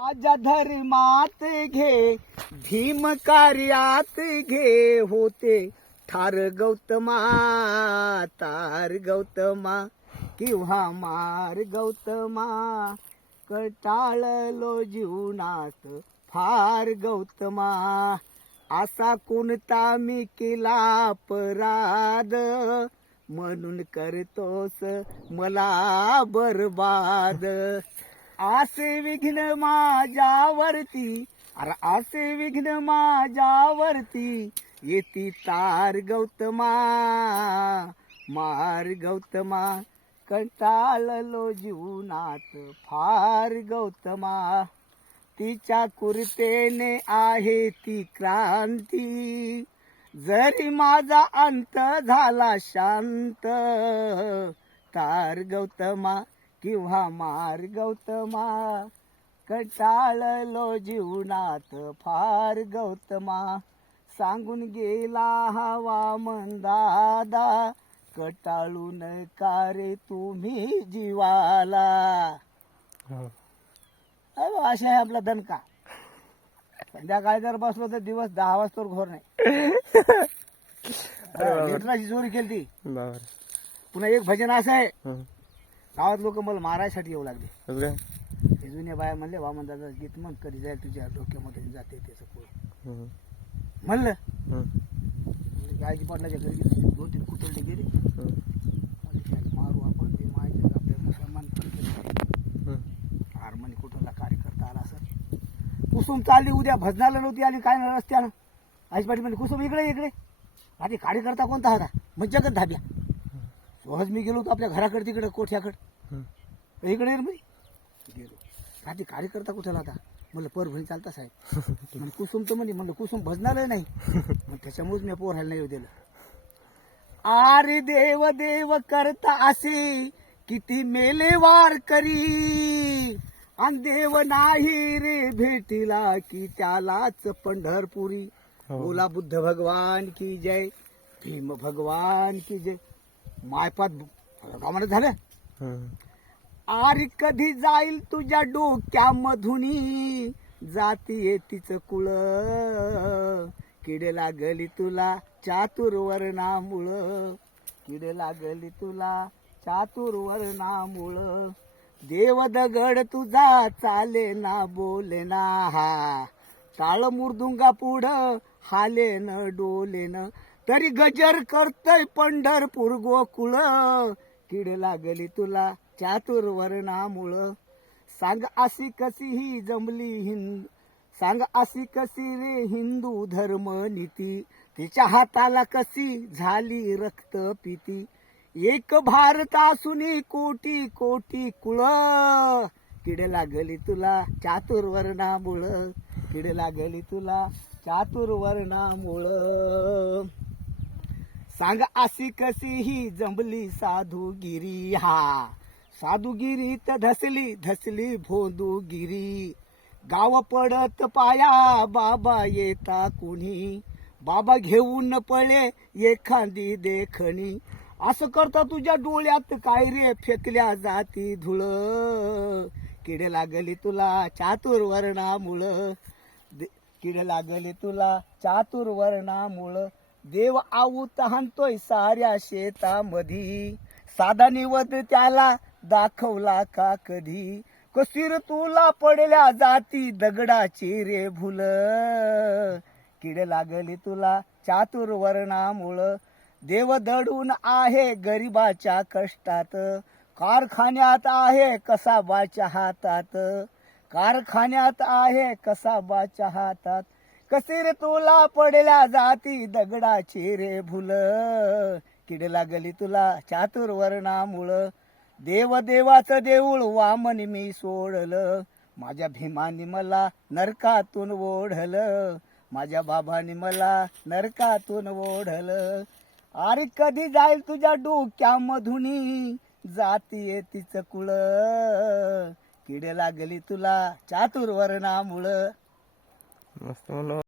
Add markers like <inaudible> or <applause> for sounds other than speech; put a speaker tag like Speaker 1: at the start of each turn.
Speaker 1: माझ्या धर्मात घे भीम कार्यात घे होते. ठार गौतमा तार गौतमा किंवा मार गौतमा. कटाळलो जीवनात फार गौतमा. असा कोणता मी केला अपराध? म्हणून करतोस मला बरबाद. असे विघ्न माझ्यावरती अरे असे विघ्न माझ्यावरती येती तार गौतमा मार गौतमा कंटाळलो जीवनात फार गौतमा. तिच्या कुर्तेने आहे ती क्रांती जरी माझा अंत झाला शांत तार गौतमा किंवा मार गौतमा कटाळलो जीवनात फार गौतमा. सांगून गेला हवा दादा कटाळू नका रे तुम्ही जीवाला? अरे अशा आहे आपला दणका. संध्याकाळी जर बसलो तर दिवस दहा वाजता घोर नाही. <laughs> चोरी केली ती पुन्हा एक भजन असं आहे. गावात लोक मला मारायसाठी येऊ लागले
Speaker 2: काय
Speaker 1: हे जुन्या बाया म्हणले वामन दादा गीत म्हण कधी जाईल तुझ्या डोक्यामध्ये जाते त्याचं पोळ. म्हणलं
Speaker 2: हं.
Speaker 1: गायची पाटलाच्या घरी गेलो. दोन तीन कुतरले गेले. म्हणले, "साहेब, मारू आपण ते माहिती आपल्या मुसलमान
Speaker 2: हं.
Speaker 1: हार्मोनी कुठला कार्यकर्ता आला सर कुसुम चालली उद्या भजनाला नव्हती आणि काय नाही रस्त्यानं आईस पाटील म्हणजे कुसुम इकडे इकडे आधी कार्यकर्ता कोणता होता मज्जागत धाब्या सहज मी गेलो होतो आपल्या घराकडे तिकडे कोठ्याकडे.
Speaker 2: हं.
Speaker 1: इकडे बाई. गेलो आधी कार्यकर्ता कुठला होता म्हणलं परभणी चालता साहेब. <laughs> म्हणजे कुसुम तर म्हणजे म्हणलं कुसुम भजनालय नाही. मग त्याच्यामुळेच मी पोरायला नाही येऊ दिलं. आरे देव देव करता असे किती मेले वार करी. आणि देव नाही रे भेटीला की त्यालाच पंढरपुरी.
Speaker 2: हो.
Speaker 1: बोला बुद्ध भगवान की जय भीम भगवान की जय. मायपात गावानं झालं. आर कधी जाईल तुझ्या डोक्यामधुनी? जातीये तिचं कुळ. किडे लागली तुला चातुर्वर्णामुळ किडे लागली तुला चातुर्वर्णामुळ देव दगड तुझा चाले ना बोले ना. हा. टाळ मुरदुंगा पुढं हाले न डोले न. तरी गजर करतय पंढरपूर गोकुळ. किड लागली तुला चातुर्वर्णामुळं सांग अशी कशी ही जमली हिंद सांग अशी कशी रे हिंदू धर्म नीती. तिच्या हाताला कशी झाली रक्त पिती एक भारत असूनी कोटी कोटी कुळ. किड लागली तुला चातुर्वर्णामुळं किड लागली तुला चातुर्वर्णामुळं सांग अशी कशी ही जमली साधुगिरी? हा. साधुगिरीत धसली धसली भोंदूगिरी. गाव पडत पाया बाबा येता कुणी? बाबा घेऊन पळे एखादी देखणी. असं करता तुझ्या डोळ्यात काय रे फेकल्या जाती धुळ? किडे लागली तुला चातुर्वर्णामुळं दे- किड लागले तुला चातुर्वर्णामुळं देव आऊत हाणतोय साऱ्या शेतामधी. साधा निवद त्याला दाखवला का कधी? कसीर तुला पडल्या जाती दगडाची रे भुल. किड लागली तुला चातुर्वर्णामुळं देव दडून आहे गरिबाच्या कष्टात. कारखान्यात आहे कसाबाच्या हातात. कारखान्यात आहे कसाबाच्या हातात. कसे रे तुला पडल्या जाती दगडाची रे भुल किड लागली तुला चातुर्वर्णामुळ देव देवाचं देऊळ वामन मी सोडलं. माझ्या भीमानी मला नरकातून ओढलं. माझ्या बाबानी मला नरकातून ओढलं. अरे कधी जाईल तुझ्या डोक्यामधुनी? जातीये तिचं कुळ. किड लागली तुला चातुर्वर्णामुळं
Speaker 2: मस्त म्हणलं